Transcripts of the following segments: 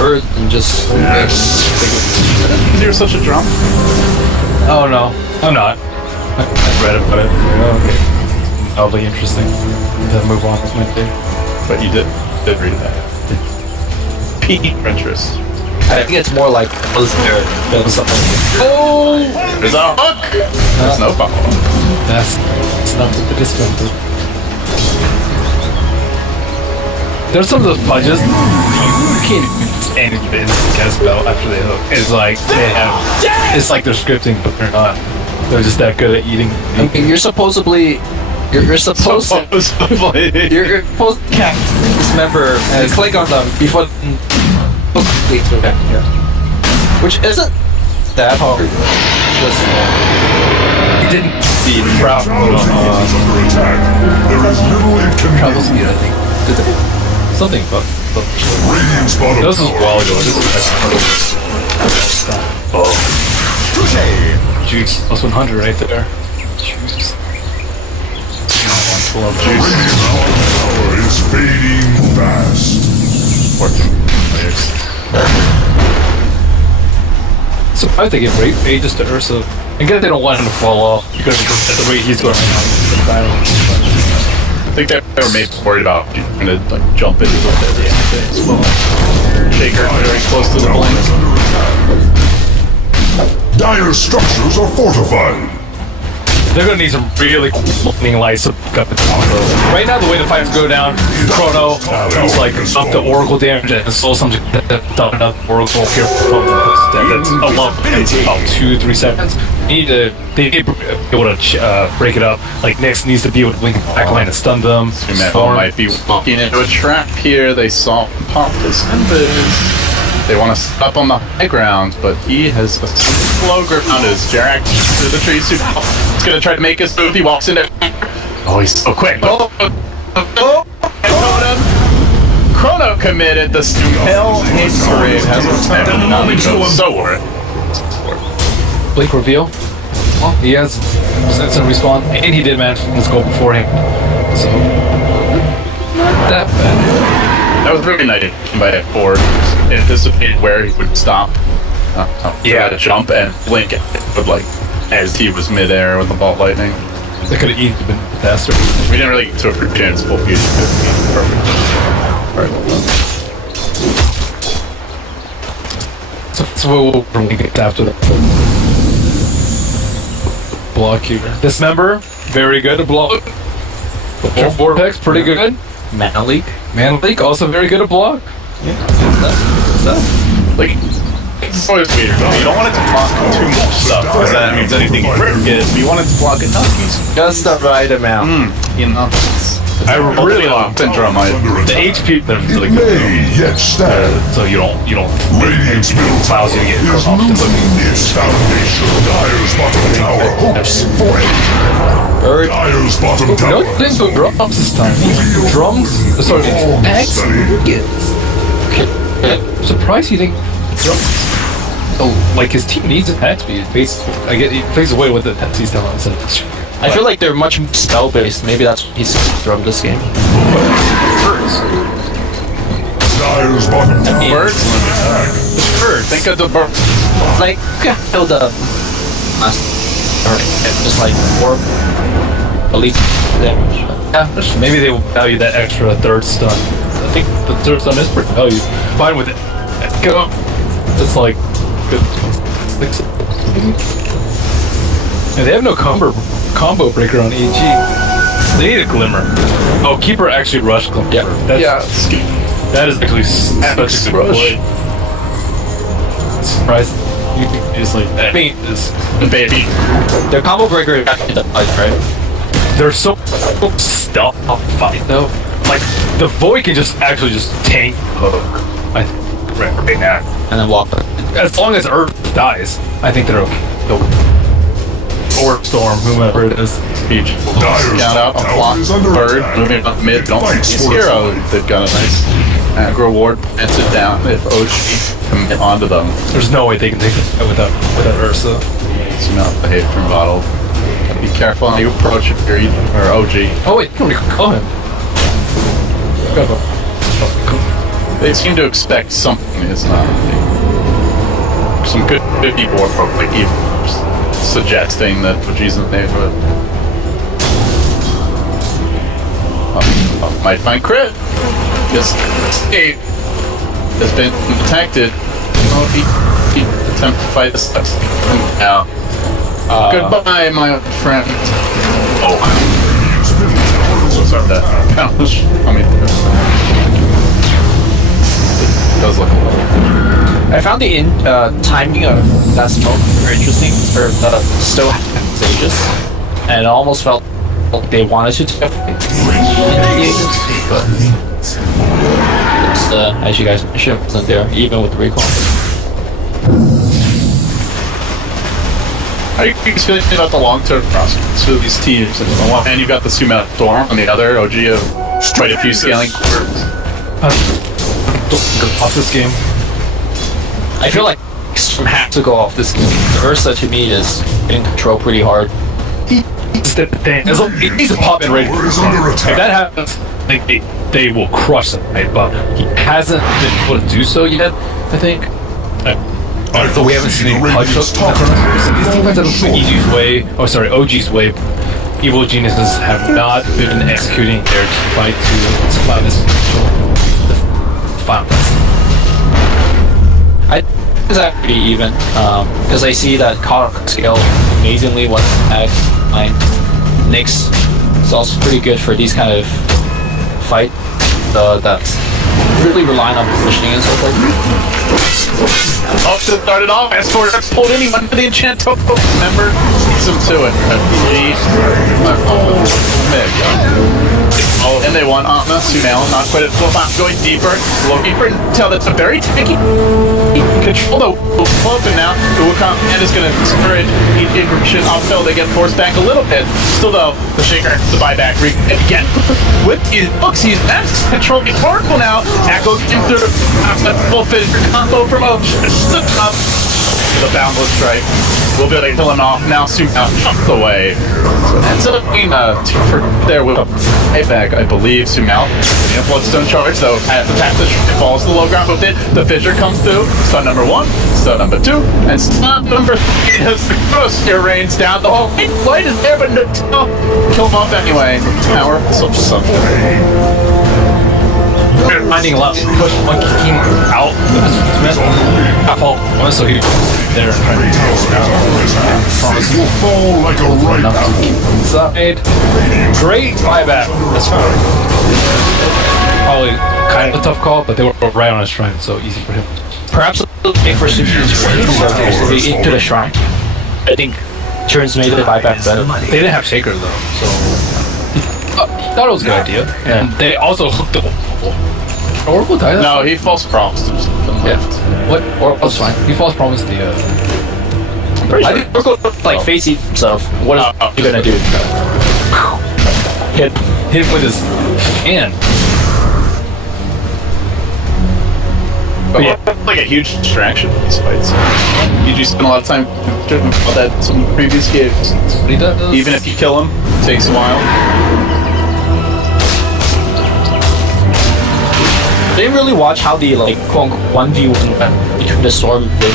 Earth and just... Yes. You're such a drum. Oh no, I'm not. I read about it. Okay. Probably interesting. Then move on with my day. But you did read that. Peak interest. I think it's more like was there something. Oh! There's a hook! There's no follow-up. That's not the discomfort. There's some of those budgets you can't stand it in cast spell after they hook. It's like they have. It's like they're scripting, but they're not. They're just that good at eating. I mean, you're supposed to you're supposed to cast dismember and click on them before leads back here, which isn't that hard. Just You didn't see the crowd. There is little it can Travel do. speed, I think. Something, but Radiant's bottom this was a while ago. This is juice plus 100 right there. Juice. Full of juice. tower is fading fast. 14 players. Surprised they give ages to Ursa. I guess they don't want him to fall off because at the rate he's going right now in the battle. I think they were maybe worried about trying to like jump into the Shaker very close to the blink. Dire structures are fortified. They're gonna need some really lightning lights to pick up the tower. Right now, the way the fights go down, Chrono is like up the Oracle damage and slow something done enough Oracle here. That's a lot. It's about 2-3 seconds. They need to be able to break it up. Like Nyx needs to be able to blink backline and stun them. Sumetto might be walking into a trap here. They saw him pop his embers. They want to step on the high ground, but he has a slow grip on his Jarak through the trees. He's gonna try to make his move. He walks into. Oh, he's so quick. Oh. Chrono committed. The spell hate parade has returned. Now he goes so worth. Blink reveal. He has instant respawn, and he did manage to go before him. So not that bad. That was really nice by Ford. Anticipated where he would stop. To jump and blink it, but like as he was midair with the bolt lightning. They could have easily been faster. We didn't really get to appreciate its full beauty. Perfect. So we'll link it after that. Block here. Dismember, very good at block. Vortex, pretty good. Mana Leak. Mana Leak, also very good at block. Yeah. Like, it's always weird. You don't want it to block too much stuff because that means anything you forget. If you want it to block enough, Just the right amount. I really locked in drum. The HP, they're really It good. may yet stand. So you don't. Radiant's middle tower allows you to get is cut off. losing its foundation. Dire's bottom tower hopes for it. Dire's bottom No, tower. didn't go drums this time. Drums? Sorry, packs? I'm surprised he didn't drums. Oh, like his team needs attack speed. Basically, he plays away with the attacks he's telling us. I feel like they're much spell based. Maybe that's what he's from this game. Dire's bottom tower. Birds? Think of the bird. Like how the just like more at least damage. Yeah, maybe they will value that extra third stun. I think the third stun is pretty valued. Fine with it. Go. It's like good. And they have no combo breaker on EG. They need a glimmer. Oh, Keeper actually rushed Glimmer. Yeah. That is actually such a good rush. Surprised. You just like that. I mean, The baby. Their combo breaker is actually the fight, right? they're so stuck up fight though. Like the Void can just tank Hook. I think right now. And then walk. As long as Earth dies, I think they're okay. Or Storm, whomever it is. Beach. Scout out a block. Bird moving up mid. Don't use hero. They've got a nice aggro ward. Plants it down. If OG commit onto them, There's no way they can take it without Ursa. it's not the hate from bottle. Be careful how you approach if you're or OG. Oh wait, you can recall him. They seem to expect something is not. Some good people are probably even suggesting that OG's in the neighborhood. Might find crit. This escape has been detected. Oh, he attempt to fight this now. Goodbye, my old friend. Oh. Sorry, that. I mean, it does look a little. I found the timing of that smoke very interesting for still stages, and it almost felt like they wanted to take into the agency, but it's, as you guys mentioned, wasn't there, even with the recall. How are you feeling about the long-term prospects for these teams? And on one hand, you've got the Summit Storm, on the other, OG have quite a few scaling quarters. Go off this game. I feel like Storm has to go off this game. Ursa to me is getting control pretty hard. He's the thing. He needs to pop in right. Tower is under If attack. that happens, they will crush them, right? But he hasn't been able to do so yet, I think. So we haven't seen any punch ups. These defense of EG's way, OG's way, evil geniuses have not been executing their fight to supply this final. I think it's actually pretty even, because I see that Call scale amazingly was at 9. Nyx is also pretty good for these kind of fight. That's really relying on positioning and so forth. Oh, to start it off, S4 has pulled anyone for the enchant token. Remember, season 2 and RPG. Oh, and they won Atma, Sumail, not quite at full time, going deeper, looking for intel that's a very tricky. He can control the club, and now the Wukong and is going to discourage encryption uphill. They get forced back a little bit. Still though, the Shaker has to buy back again. With his books, he's that's controlling Oracle now. Echo came through the full fissure combo from Ocean. Up the boundless strike. We'll be able to kill him off now. Soon out away. So ends up being there with a payback, I believe. Sumal. The Bloodstone charge, though, at the tap, it falls to the low ground with it. The fissure comes through. Stun number 1, stun number 2, and stun number 3 as the Crosshair rains down. The whole light is there, but no, kill him off anyway. Power, something. Finding a lot of push Monkey King out with his half all so he there and trying to promise You will fall like a ripe apple. inside. Great buyback. That's fine. Probably kind of a tough call, but they were right on his shrine, so easy for him. Perhaps looking for Suki's way into the shrine. I think turns made the buyback better. They didn't have Shaker though, so he thought it was a good idea. Yeah. And they also hooked the Oracle died? No, he false promised something left. What? Oracle's fine. He false promised the I'm pretty I sure. think Oracle like facing himself. What is he gonna do? hit him with his hand. But yeah, like a huge distraction in these fights. You just spend a lot of time talking about that in some previous games. That's what he does. Even if you kill him, it takes a while. I didn't really watch how the like quote 1v1 went between the storm and the,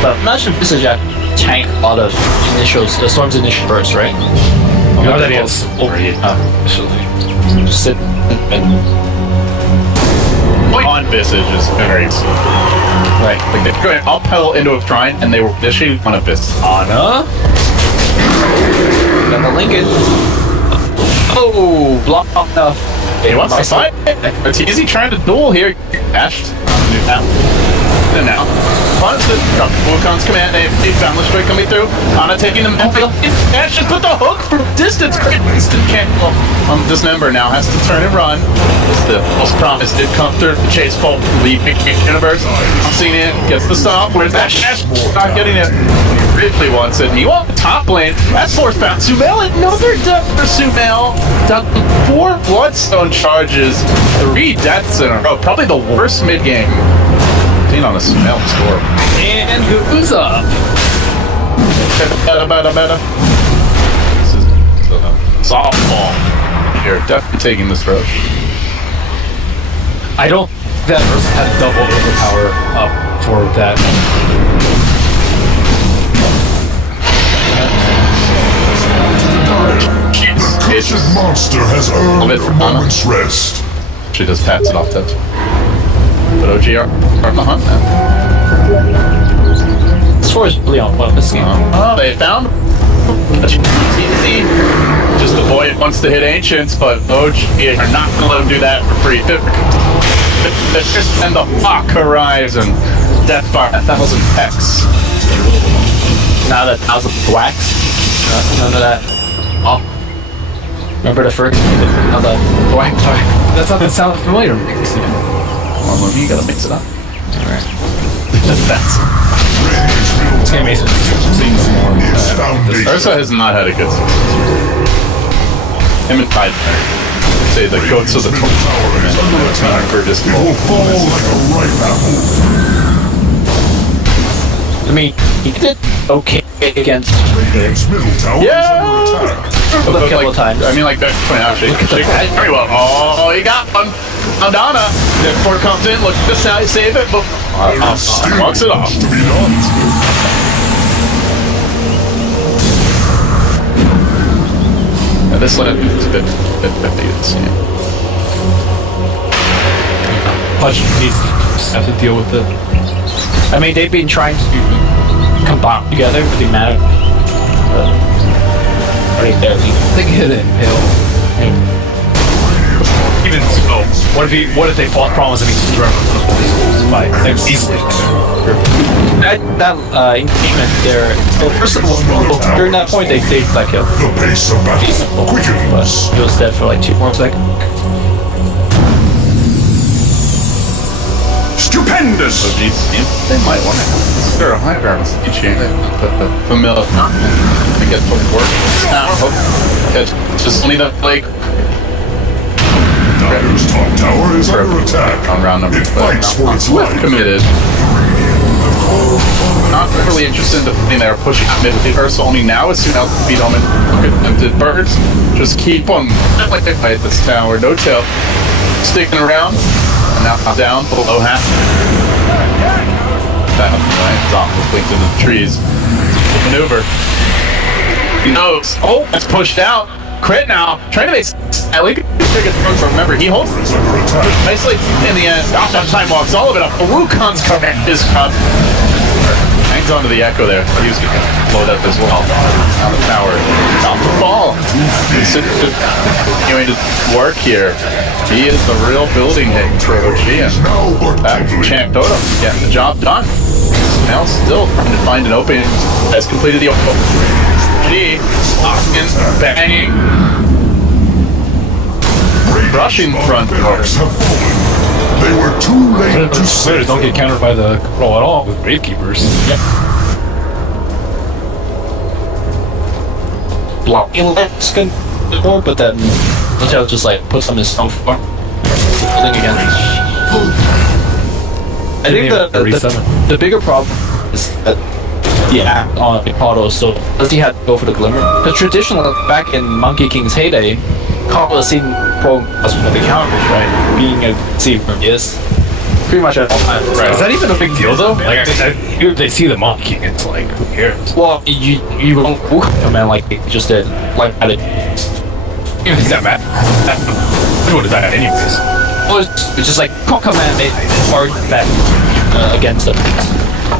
but imagine this is a tank a lot of initials, the storm's initial burst, right? Now that he has overheat, actually. Just sit and On Visage is very slow. right. Like they're going uphill into a shrine and they were initially on a Visage. Anna? Got the Lincoln. Oh, block enough. He wants to fight. It's easy trying to duel here. Dashed. Do that. And now. Punch the Wukong's command name. Boundless strike coming through. Anna taking the map. Dash just put the hook for distance. Great instant cancel. Dismember now has to turn and run. The most promise did come through. The chase fault. Leaving universe. I'm seeing it. Gets the stop. Where's that dash? Not getting it. Ridley wants it. He wants the top lane. That's force bound. Sumail, another death for Sumail. Done 4 Bloodstone charges, 3 deaths in a row. Probably the worst mid game seen on a Sumail score. And who's up? Meta. This is softball. You're definitely taking this rush. I don't that Ursa had double overpower up for that. The cursed monster has earned a moment's rest. She just pats it off that. But OG are on the hunt now. As far as Leon, what this game? Oh, they found easy. Just the boy wants to hit ancients, but OG are not gonna let him do that for free. And the hawk arrives and death by 1,000 pecks. Now that 1,000 wax. None of that. Oh. Remember the first? Of the wax? Sorry. That's not that sounds familiar. Well, you gotta mix it up. Alright. That's. This game is Ursa has not had a good season. Him and Tide say the goats of the tournament for just It will fall like a ripe apple. I mean, he did okay against Radiant's middle tower is under attack. a couple of times. I mean, like, that's point out. Shake very well. Oh, he got one. Madonna. The court comes in. Look at this how you save it. But walks it off. To be done. Yeah, this one is a bit 50. Punch needs to have to deal with it. I mean, they've been trying to combine together with the amount of right there. They can hit it impale. Even so, what if they fought promise and he just by like easily? That engagement there. So first of all, during that point, they like a The pace of battle but quickens. he was dead for like 2 more seconds. Stupendous! So they might want to consider a high ground chain. But the familiar to get to work. Just leave the like Dyer's top tower is under attack. on round number. It fights for its life. Committed. Not really interested in defending there, pushing mid with the Ursa only now as soon as beat on it. Look at tempted birds. Just keep on like they fight this tower. No tail. Sticking around. And now down below half. That right? Dom was linked into the trees. Maneuver. He knows. Oh, it's pushed out. Crit now. Trying to make at least remember he holds Is under attack. nicely in the end. Time walks all of it up. Wukon's command is cut. Hangs onto the echo there. He was going to load up as well. Now the tower. Top the ball. Continuing to work here. He is the real building hit for OG. And that champ Dota getting the job done. Now still trying to find an opening. Has completed the opening. G. Hopkins banging. Rushing front door. Have fallen. They were too late to Players save. don't get countered by the roll at all with Gravekeepers. Yep. Blocking less good more, but then Hotel just like puts them in stone for building again. I think the bigger problem is that on Mikado, so does he have to go for the glimmer? Because traditionally, back in Monkey King's heyday, Mikado was seen one of the counters, right? Being a receiver, yes. Pretty much at all times. Right. Is that even a big deal though? Like they see the Monkey King, it's like who cares? Well, you don't command like they just did, like at it. You think that matters? Everyone does that anyways. Well, it's just like command it hard back against them.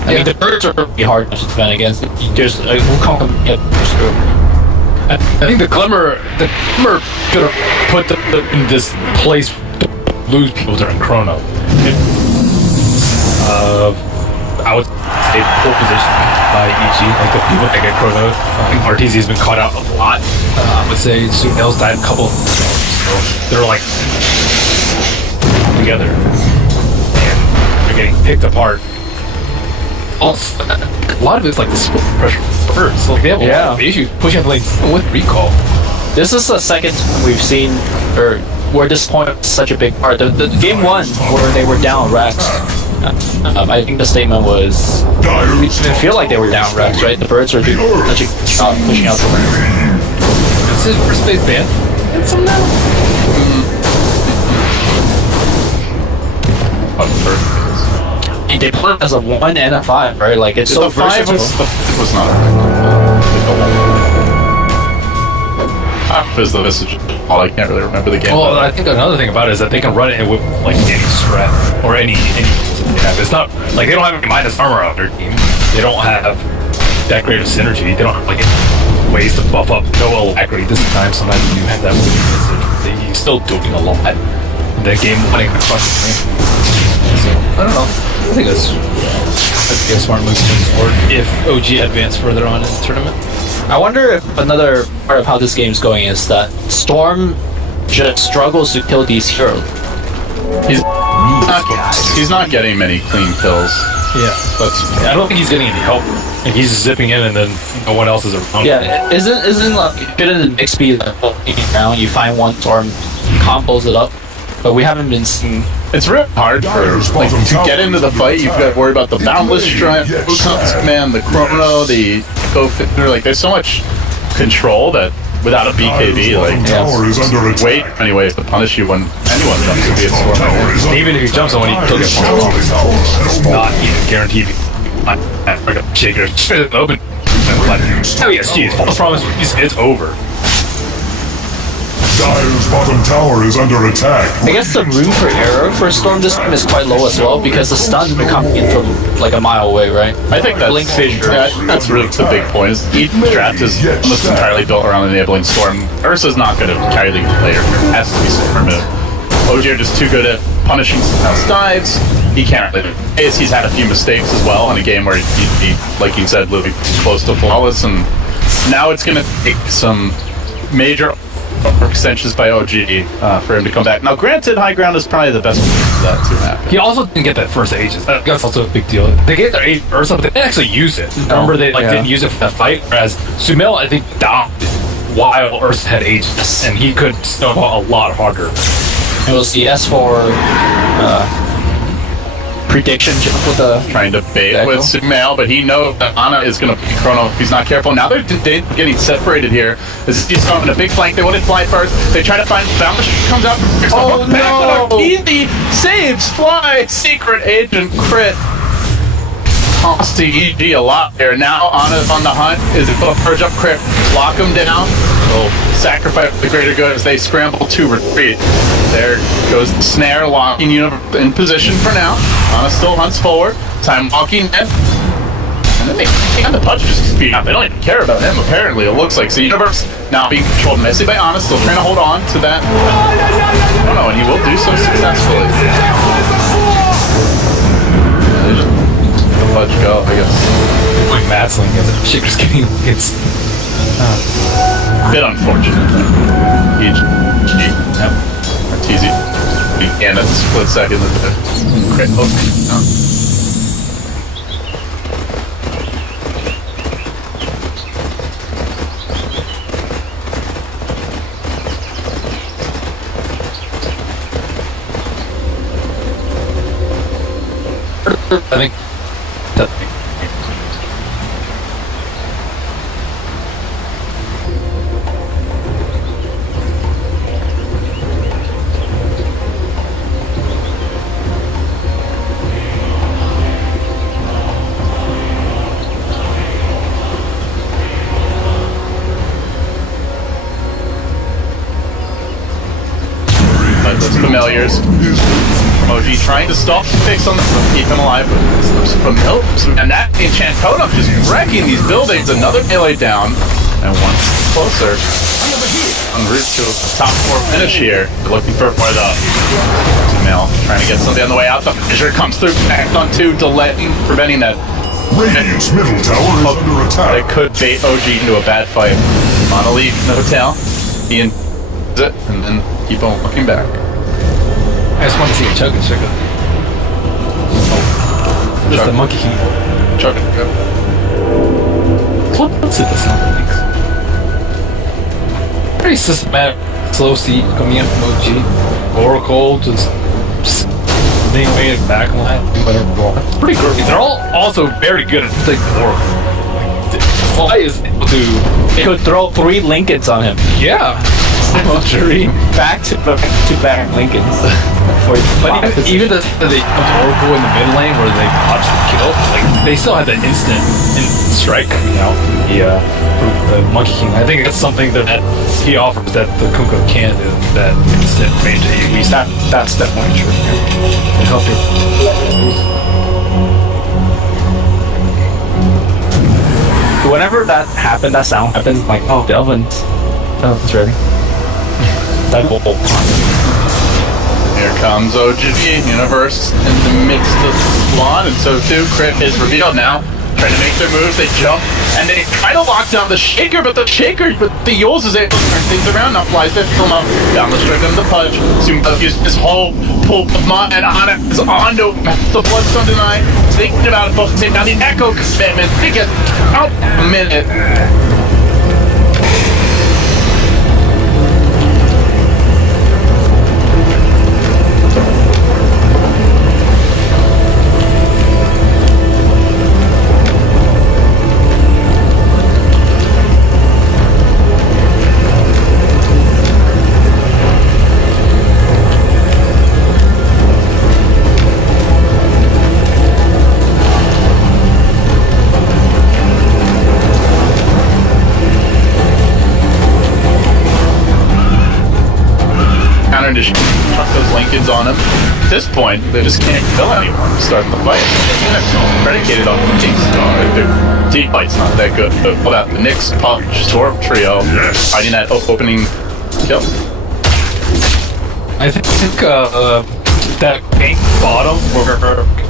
I mean, the birds are pretty hard to defend against. There's a Wukong command through. I think the Glimmer could have put them in this place to lose people during Chrono. I would say poor position by EG, like the people that get Chrono. I think RTZ has been caught out a lot. I would say Sunel's died a couple, so they're like together and they're getting picked apart. Also, a lot of it's like the split pressure first. So they have a lot of issues pushing up lanes with recall. This is the second time we've seen, or where this point was such a big part. The game one, where they were down Rex, I think the statement was, we didn't feel like they were down Rex, right? The birds were doing such a good job pushing out the lane. It's his first base ban. It's some now. what first is. And they play it as a 1 and a 5, right? Like, it's so The 5 versatile. was not effective. Is the message? Oh, I can't really remember the game. Well, I think another thing about it is that they can run it with like any strat or any they have. It's not like they don't have any minus armor on their team. They don't have that great of synergy. They don't have like any ways to buff up no alacrity this time. Sometimes you have that with he's still doing a lot. The game winning the crushing game. So I don't know. I think that's a smart move forward if OG advance further on in the tournament. I wonder if another part of how this game's going is that Storm just struggles to kill these heroes. He's not getting many clean kills. Yeah, I don't think he's getting any help. Like he's zipping in and then no one else is around. Yeah, isn't like shouldn't the mix be like around? You find one Storm, combos it up, but we haven't been seeing. It's real hard for like to get into the fight. You've got to worry about the boundless strike, man, the chrono, the go fitter. Like there's so much control that without a BKB, like wait many ways to punish you when anyone jumps to be a Storm. Even if he jumps on when he still gets not even guaranteed. Like a shaker, open. Oh yes, geez, false promise. It's over. Dire's bottom tower is under attack. I guess the room for error for Storm this time is quite low as well because the stuns are coming in from like a mile away, right? I think that's Blink fissure. That's really the big point. Is each draft is almost entirely built around enabling Storm. Ursa's not going to carry the player. It has to be Storm move. OG are just too good at punishing someone else dives. He can't really. He's had a few mistakes as well in a game where he'd be, like you said, living close to flawless, and now it's going to take some major extensions by OG for him to come back. Now, granted, high ground is probably the best way for that to happen. He also didn't get that first Aegis. That's also a big deal. They get their Aegis or something. They didn't actually use it. Remember, they didn't use it for that fight. Whereas Sumail, I think, downed while Ursa had Aegis, and he could snowball a lot harder. It was the S4 prediction jump with the trying to bait with Sumail, but he knows that Ana is going to be Chrono if he's not careful. Now they're getting separated here. He's throwing a big flank. They want to fly first. They try to find Boundless comes out. Oh no! Easy saves fly secret agent crit. Costing EG a lot there. Now Ana's on the hunt. Is it going to purge up crit? Lock him down. Oh, sacrifice the greater good as they scramble to retreat. There goes the snare, locking you in position for now. Ana still hunts forward. Time walking in. And then they kind of touch just speed up. They don't even care about him, apparently. It looks like. So Universe now being controlled messy by Ana, still trying to hold on to that. I don't know, and he will do so successfully. They just let you go, I guess. Like Matsling, Shaker's getting it's bit unfortunate. Yep. Arteezy. And a split second of the crit hook. I think that those familiars. Emoji trying to stop the fix on the keep him alive, but and that enchant totem just wrecking these buildings. Another melee down, and one closer. En route to a top 4 finish here. They're looking for more of the Sumail, trying to get something on the way out. The measure comes through, back on 2, delaying, preventing that. Radiant's middle tower is under attack. It could bait OG into a bad fight. Monolith, no tail. Ian it, and then keep on looking back. I just want to see a choke and sugar. Oh, just the monkey king. Chuck it. What's it? This things. Very systematic, slow seed coming in from OG. Oracle just being made back line, whatever you want. It's pretty good. They're all also very good at taking Oracle. Fly is able to. It could throw 3 Lincolns on him. Yeah. Jury. back to back Lincolns. But even the Oracle in the mid lane where they botched the kill, like they still had that instant strike coming out. The Monkey King. I think that's something that he offers that the Kunkka can't do. That instant range AoE. That's definitely true. It help you. Whenever that happened, that sound happened, like, oh, Delvin's ready. That whole Here comes OGV Universe in the midst of the spawn, and so too Crit is revealed now. Trying to make their move, they jump, and they try to lock down the Shaker, but the Yules is able to turn things around. Now flies their film up, down the strike on the punch. Soon used his whole pull and on it is on to the Bloodstone tonight. Thinking about it, focusing on the Echo commitment. Think it out a minute. To chuck those Lincolns on him. At this point, they just can't kill anyone to start the fight. It's predicated on the team star. Their team fight's not that good. But what about the Nyx, Punch, Storm trio fighting that opening kill? I think that pink bottom where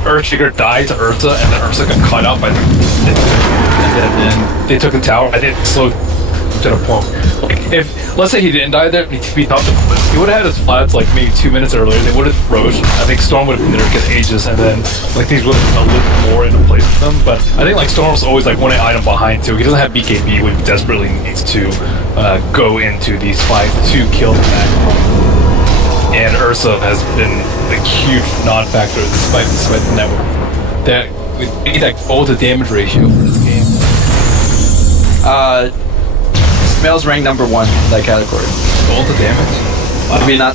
Earthshaker died to Ursa and then Ursa got cut out by the and then they took the tower. I think it slowed to the point. Like if let's say he didn't die there, he thought he would have had his flats like maybe 2 minutes earlier. They would have Roche. I think Storm would have been there because Aegis, and then like things would have been a little more into place with them. But I think like Storm's always like one item behind too. He doesn't have BKB when he desperately needs to go into these fights to kill the back. And Ursa has been a huge non-factor despite the network. That we need that goal to damage ratio for this game. Smells ranked number 1 in that category. Goal to damage? Maybe not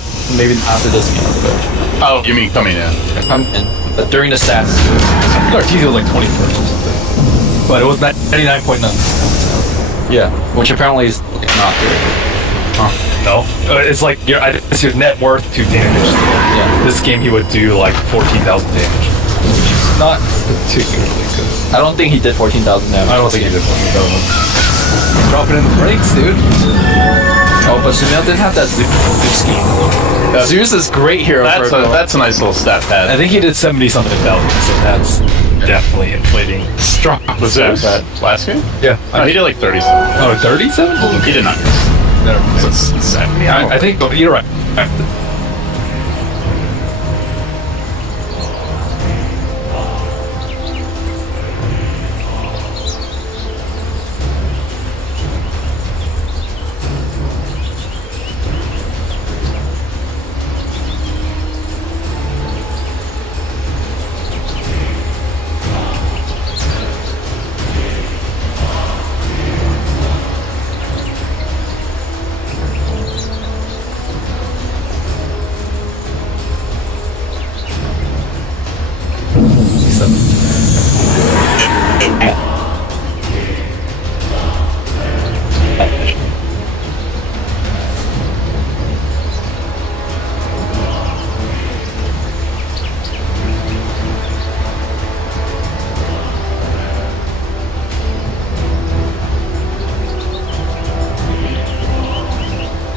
after this game, but Oh, you mean coming in? but during the stats. Artesia was like 21st or something. But it was 99.9. Yeah, which apparently is not good. No, it's like it's your net worth to damage. Yeah. This game he would do like 14,000 damage. It's not particularly good. I don't think he did 14,000 damage. I don't think he did 14,000. Drop it in the brakes, dude. Oh, but Sunil didn't have that Zeus scheme. Zeus is great hero. That's a nice little stat pad. I think he did 70-something thousand, so that's definitely inflating. Strong was Zeus last game? Yeah. No, he did like 37. Oh, 37? He did not. No, So it's 70. I think you're right.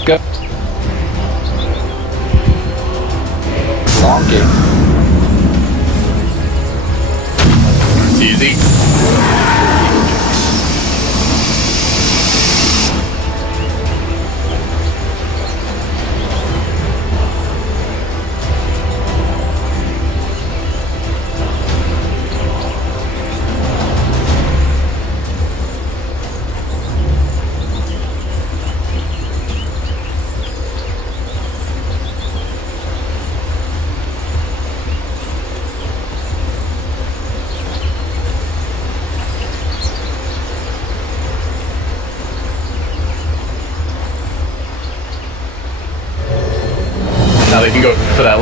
Go. Long game. It's easy.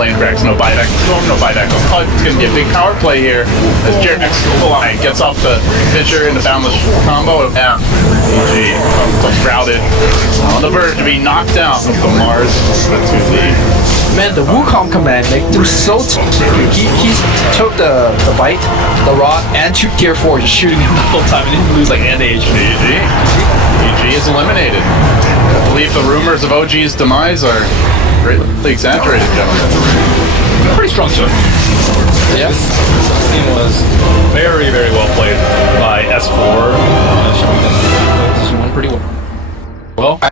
lane cracks. No buyback storm, no buyback on Pug. It's going to be a big power play here as Jerax Line gets off the Fisher in the boundless combo. Yeah, GG. Looks routed. On the verge to be knocked out of the Mars to the... Man, the Wukong command, like, they're so he took the bite, the rod, and 2 tier 4, just shooting him the whole time and didn't lose like any HP. GG. GG is eliminated. I believe the rumors of OG's demise are greatly exaggerated, gentlemen. Pretty strong show. Yeah. This team was very, very well played by S4. Showing that this one pretty well. Well,